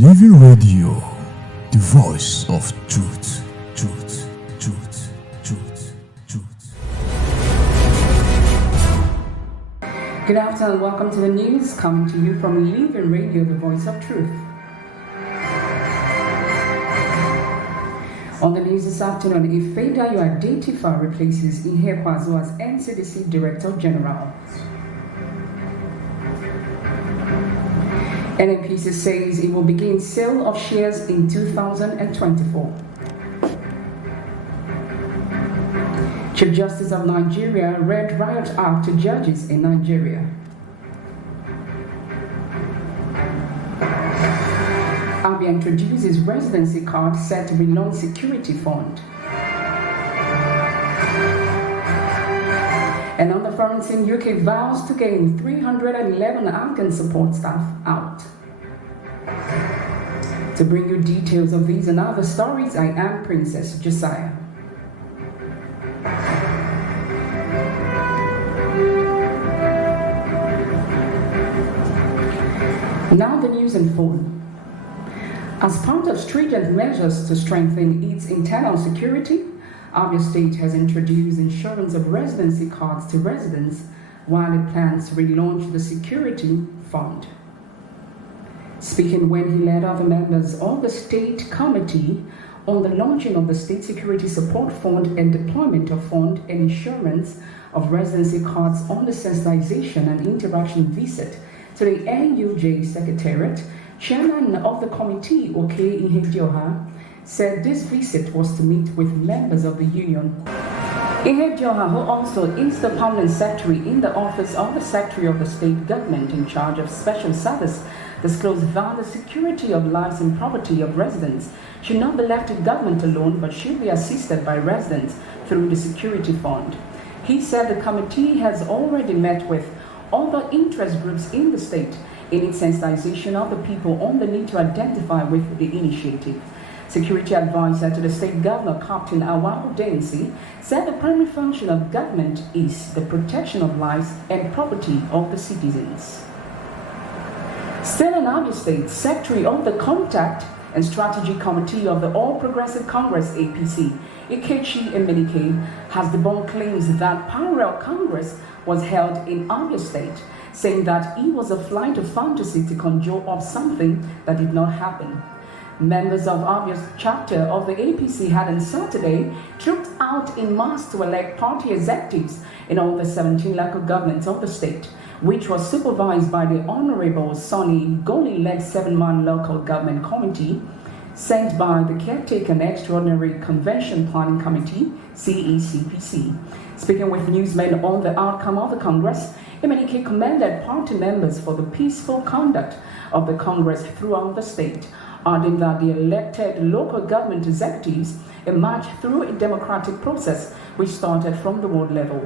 Living Radio, the voice of truth, truth, truth, truth, truth. Good afternoon, welcome to the news, coming to you from Living Radio, the voice of truth. On the news this afternoon, ex-parte identifier replaces Ihekwazu as NCDC Director General. NAPC says it will begin sale of shares in 2024. Chief Justice of Nigeria read Riot Act to judges in Nigeria. Abia introduces residency card set to relaunch security fund. And on the foreign scene, UK vows to gain 311 Afghan support staff out. To bring you details of these and other stories, I am Princess Josiah. Now the news in full. As part of stringent measures to strengthen its internal security, Abia State has introduced insurance of residency cards to residents while it plans to relaunch the security fund. Speaking when he led other members of the State Committee on the launching of the State Security Support Fund and deployment of fund and insurance of residency cards on the sensitization and interaction visit to the NUJ Secretariat, Chairman of the committee, Oke Ihedioha, said this visit was to meet with members of the union. Ihedioha, who also is the permanent secretary in the office of the Secretary of the State Government in charge of special service, disclosed that the security of lives and property of residents should not be left to government alone, but should be assisted by residents through the security fund. He said the committee has already met with other interest groups in the state in its sensitization of the people on the need to identify with the initiative. Security advisor to the state governor, Captain Awabu Densi, said the primary function of government is the protection of lives and property of the citizens. Still in Abia State, Secretary of the Contact and Strategy Committee of the All Progressive Congress APC, Ikechi Emenike, has debunked claims that parallel Congress was held in Abia State, saying that it was a flight of fantasy to conjure up something that did not happen. Members of Abia's chapter of the APC had on Saturday trooped out in mass to elect party executives in all the 17 local governments of the state, which was supervised by the Honorable Sonny Goli-led 7-man local government committee sent by the Caretaker and Extraordinary Convention Planning Committee, CECPC. Speaking with newsmen on the outcome of the Congress, Emenike commended party members for the peaceful conduct of the Congress throughout the state, adding that the elected local government executives emerged through a democratic process which started from the ward level.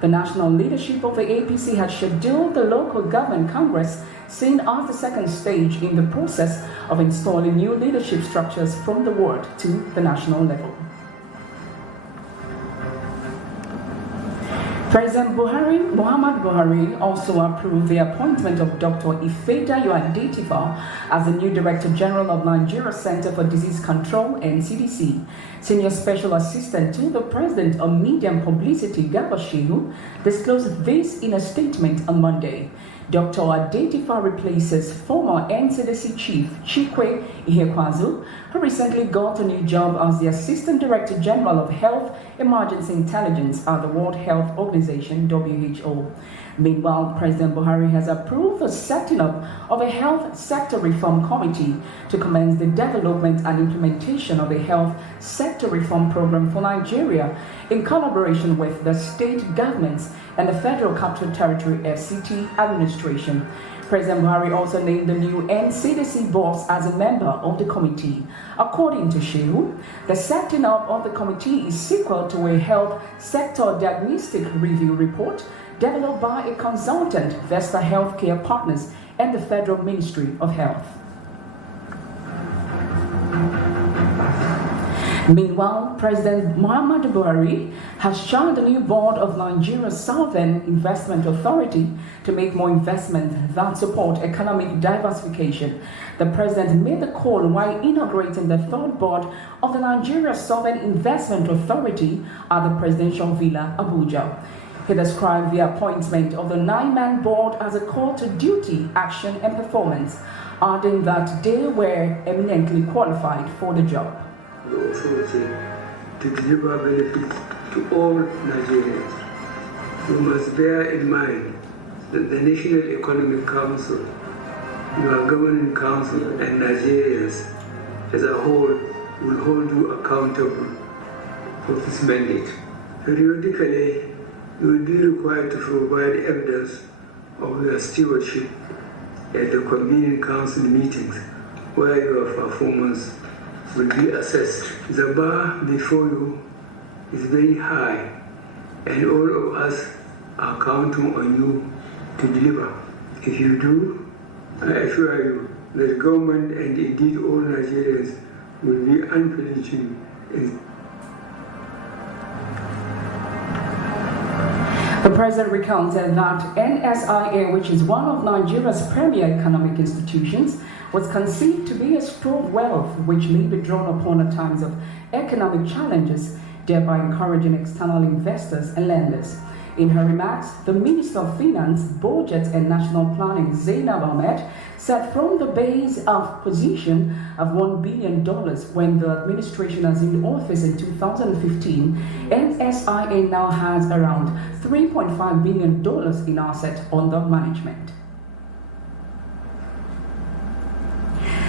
The national leadership of the APC had scheduled the local government Congress, seen as the second stage in the process of installing new leadership structures from the ward to the national level. President Muhammad Buhari also approved the appointment of Dr. Ife Dayo Adetifa as the new Director General of Nigeria Center for Disease Control, NCDC. Senior Special Assistant to the President of Media and Publicity, Garba Shehu, disclosed this in a statement on Monday. Dr. Adetifa replaces former NCDC Chief Chikwe Ihekwazu, who recently got a new job as the Assistant Director General of Health Emergency Intelligence at the World Health Organization, WHO. Meanwhile, President Buhari has approved the setting up of a health sector reform committee to commence the development and implementation of a health sector reform program for Nigeria in collaboration with the state governments and the Federal Capital Territory FCT administration. President Buhari also named the new NCDC boss as a member of the committee. According to Shehu, the setting up of the committee is sequel to a health sector diagnostic review report developed by a consultant, Vesta Healthcare Partners, and the Federal Ministry of Health. Meanwhile, President Muhammadu Buhari has charged the new board of Nigeria's Southern Investment Authority to make more investments that support economic diversification. The president made the call while inaugurating the third board of the Nigeria Southern Investment Authority at the Presidential Villa, Abuja. He described the appointment of the 9-man board as a call to duty, action, and performance, adding that they were eminently qualified for the job. The authority to deliver benefits to all Nigerians. We must bear in mind that the National Economic Council, your governing council, and Nigerians as a whole will hold you accountable for this mandate. Periodically, you will be required to provide evidence of your stewardship at the convening council meetings where your performance will be assessed. The bar before you is very high, and all of us are counting on you to deliver. If you do, I assure you that the government and indeed all Nigerians will be unflinching in. The president recounted that NSIA, which is one of Nigeria's premier economic institutions, was conceived to be a store of wealth which may be drawn upon at times of economic challenges, thereby encouraging external investors and lenders. In her remarks, the Minister of Finance, Budget and National Planning, Zainab Ahmed, said from the base of position of $1 billion when the administration assumed office in 2015, NSIA now has around $3.5 billion in assets under management.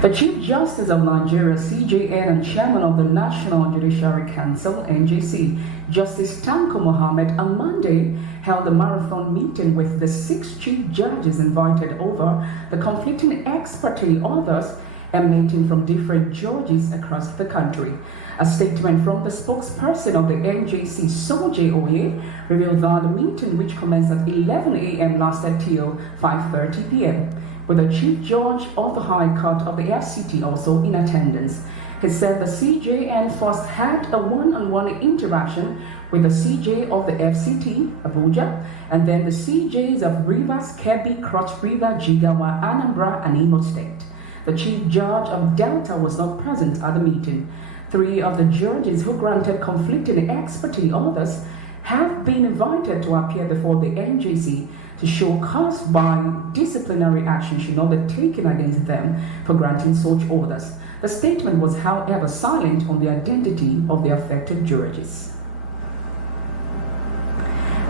The Chief Justice of Nigeria, CJN, and Chairman of the National Judiciary Council, NJC, Justice Tanko Mohammed, on Monday held a marathon meeting with the 6 chief judges invited over the conflicting ex-parte orders emanating from different judges across the country. A statement from the spokesperson of the NJC, Soje Oye, revealed that the meeting, which commenced at 11 a.m., lasted till 5:30 p.m., with the Chief Judge of the High Court of the FCT also in attendance. He said the CJN first had a one-on-one interaction with the CJ of the FCT, Abuja, and then the CJs of Rivers, Kebbi, Cross River, Jigawa, Anambra, and Imo State. The Chief Judge of Delta was not present at the meeting. 3 of the judges who granted conflicting ex-parte orders have been invited to appear before the NJC to show cause why disciplinary action should not be taken against them for granting such orders. The statement was, however, silent on the identity of the affected judges.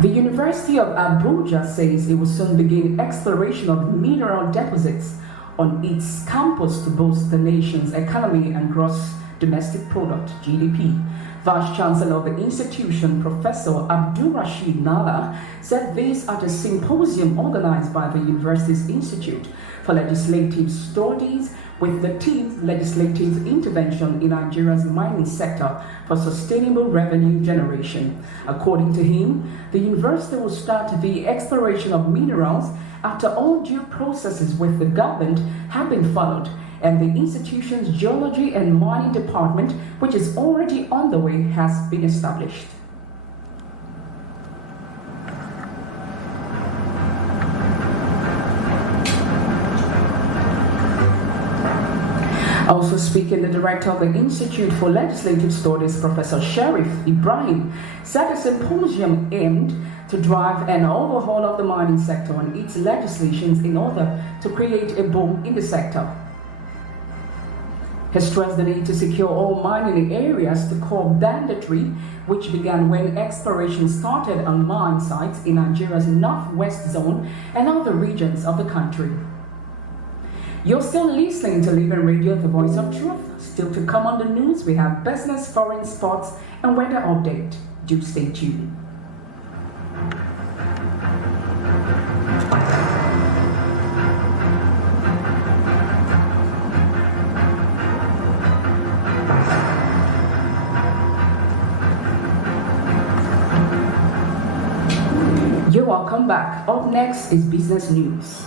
The University of Abuja says it will soon begin exploration of mineral deposits on its campus to boost the nation's economy and gross domestic product, GDP. Vice Chancellor of the institution, Professor Abdul Rashid Nala, said this at a symposium organized by the university's Institute for Legislative Studies with the theme Legislative Intervention in Nigeria's Mining Sector for Sustainable Revenue Generation. According to him, the university will start the exploration of minerals after all due processes with the government have been followed, and the institution's Geology and Mining Department, which is already on the way, has been established. Also speaking, the director of the Institute for Legislative Studies, Professor Sharif Ibrahim, said a symposium aimed to drive an overhaul of the mining sector and its legislations in order to create a boom in the sector. He stressed the need to secure all mining areas to curb banditry, which began when exploration started on mine sites in Nigeria's northwest zone and other regions of the country. You're still listening to Living Radio, the voice of truth. Still to come on the news, we have business, foreign, sports, and weather update. Do stay tuned. You're welcome back. Up next is business news.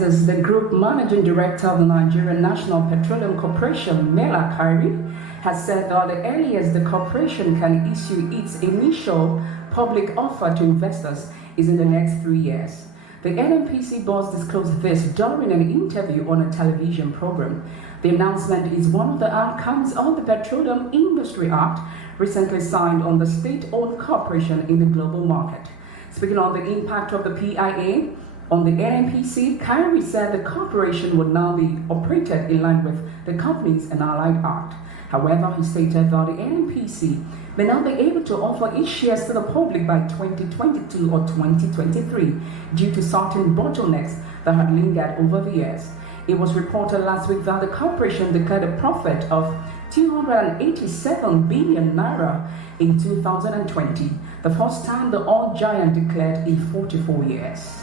this, the Group Managing Director of the Nigerian National Petroleum Corporation, Mela Kyari, has said that the earliest the corporation can issue its initial public offer to investors is in the next 3 years. The NNPC boss disclosed this during an interview on a television program. The announcement is one of the outcomes of the Petroleum Industry Act, recently signed on the state-owned corporation in the global market. Speaking on the impact of the PIA on the NNPC, Kyrie said the corporation would now be operated in line with the Companies and Allied Act. However, he stated that the NNPC may not be able to offer its shares to the public by 2022 or 2023 due to certain bottlenecks that had lingered over the years. It was reported last week that the corporation declared a profit of 287 billion naira in 2020, the first time the oil giant declared in 44 years.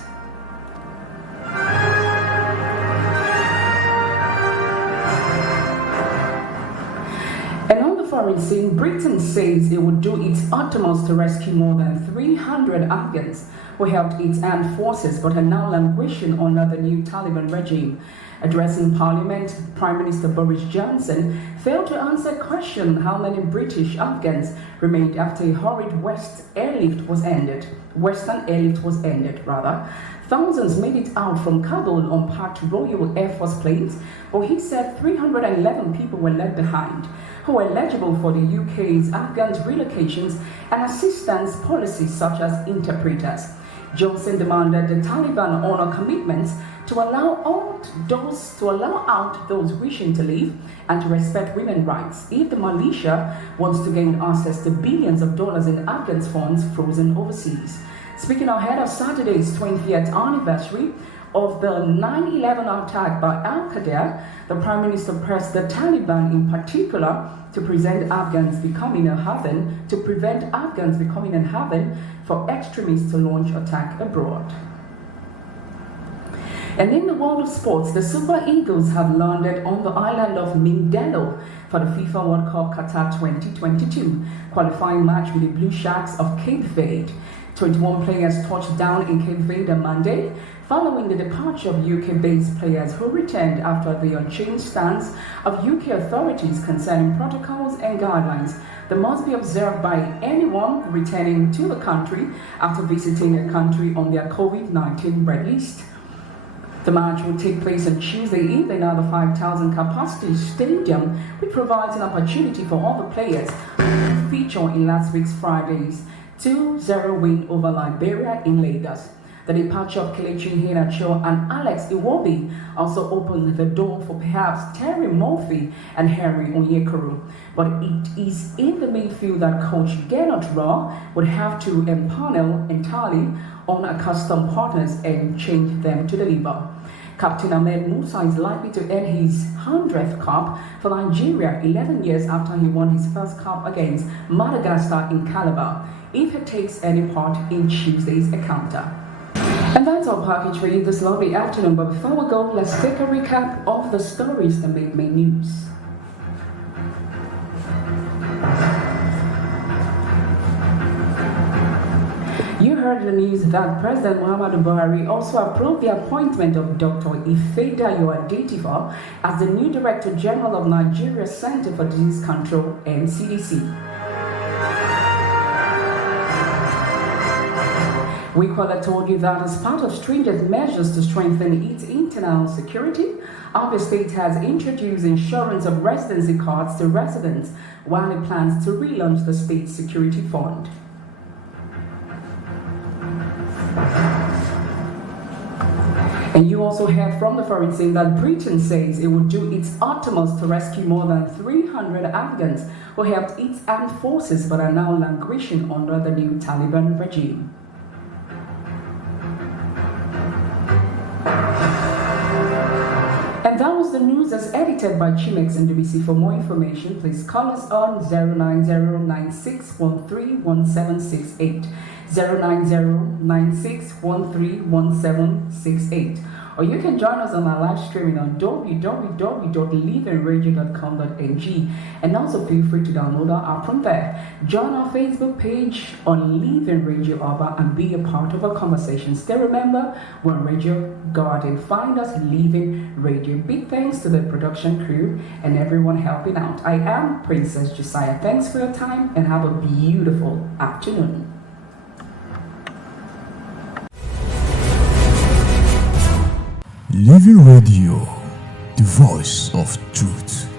And on the foreign scene, Britain says it would do its utmost to rescue more than 300 Afghans who helped its armed forces but are now languishing under the new Taliban regime. Addressing Parliament, Prime Minister Boris Johnson failed to answer a question how many British Afghans remained after a hurried Western airlift was ended. Thousands made it out from Kabul on parked Royal Air Force planes, but he said 311 people were left behind who were eligible for the UK's Afghan relocations and assistance policies such as interpreters. Johnson demanded the Taliban honor commitments to allow out those wishing to leave and to respect women's rights if the militia wants to gain access to billions of dollars in Afghan funds frozen overseas. Speaking ahead of Saturday's 20th anniversary of the 9/11 attack by Al-Qaeda, the Prime Minister pressed the Taliban in particular to prevent Afghans becoming a haven for extremists to launch attack abroad. And in the world of sports, the Super Eagles have landed on the island of Mindelo for the FIFA World Cup Qatar 2022 qualifying match with the Blue Sharks of Cape Verde. 21 players touched down in Cape Verde on Monday, following the departure of UK-based players who returned after the unchanged stance of UK authorities concerning protocols and guidelines that must be observed by anyone returning to the country after visiting a country on their COVID-19 red list. The match will take place on Tuesday evening at the 5,000 capacity stadium, which provides an opportunity for all the players to feature in last week's Friday's 2-0 win over Liberia in Lagos. The departure of Kelechi Iheanacho and Alex Iwobi also opened the door for perhaps Terry Murphy and Henry Onyekuru. But it is in the midfield that coach Gernot Rohr would have to empanel entirely unaccustomed partners and change them to deliver. Captain Ahmed Musa is likely to earn his 100th cap for Nigeria 11 years after he won his first cap against Madagascar in Calabar, if he takes any part in Tuesday's encounter. And that's our package for you this lovely afternoon, but before we go, let's take a recap of the stories that made main news. You heard the news that President Muhammadu Buhari also approved the appointment of Dr. Ifedayo Adetifa as the new Director General of Nigeria's Center for Disease Control, NCDC. We told you that as part of stringent measures to strengthen its internal security, Abia State has introduced insurance of residency cards to residents while it plans to relaunch the state security fund. And you also heard from the foreign scene that Britain says it would do its utmost to rescue more than 300 Afghans who helped its armed forces but are now languishing under the new Taliban regime. And that was the news as edited by Chimex and DBC. For more information, please call us on 09096131768, 09096131768, Or you can join us on our live streaming on www.livingradio.com.ng, and also feel free to download our app from there. Join our Facebook page on Living Radio Aba and be a part of our conversation. Still remember, we're on Radio Garden. Find us Living Radio. Big thanks to the production crew and everyone helping out. I am Princess Josiah. Thanks for your time and have a beautiful afternoon. Living Radio, the voice of truth.